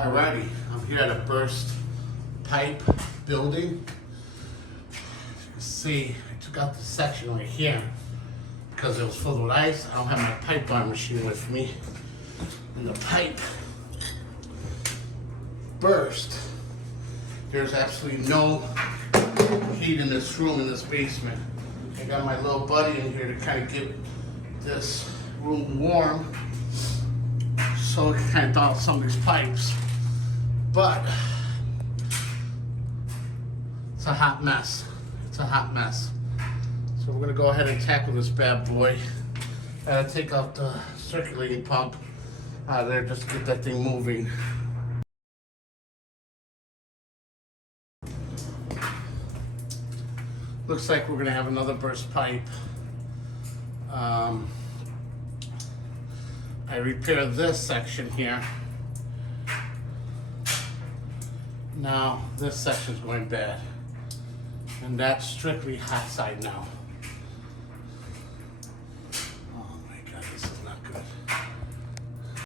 Alrighty, I'm here at a burst pipe building. As you can see, I took out this section right here because it was filled with ice. I don't have my pipe bar machine with me. And the pipe burst. There's absolutely no heat in this room, in this basement. I got my little buddy in here to kind of get this room warm so it can kind of thaw out some of these pipes. But it's a hot mess. It's a hot mess. So we're gonna go ahead and tackle this bad boy. Take out the circulating pump out of there just to get that thing moving. Looks like we're gonna have another burst pipe. I repaired this section here. Now this section's going bad. And that's strictly hot side now.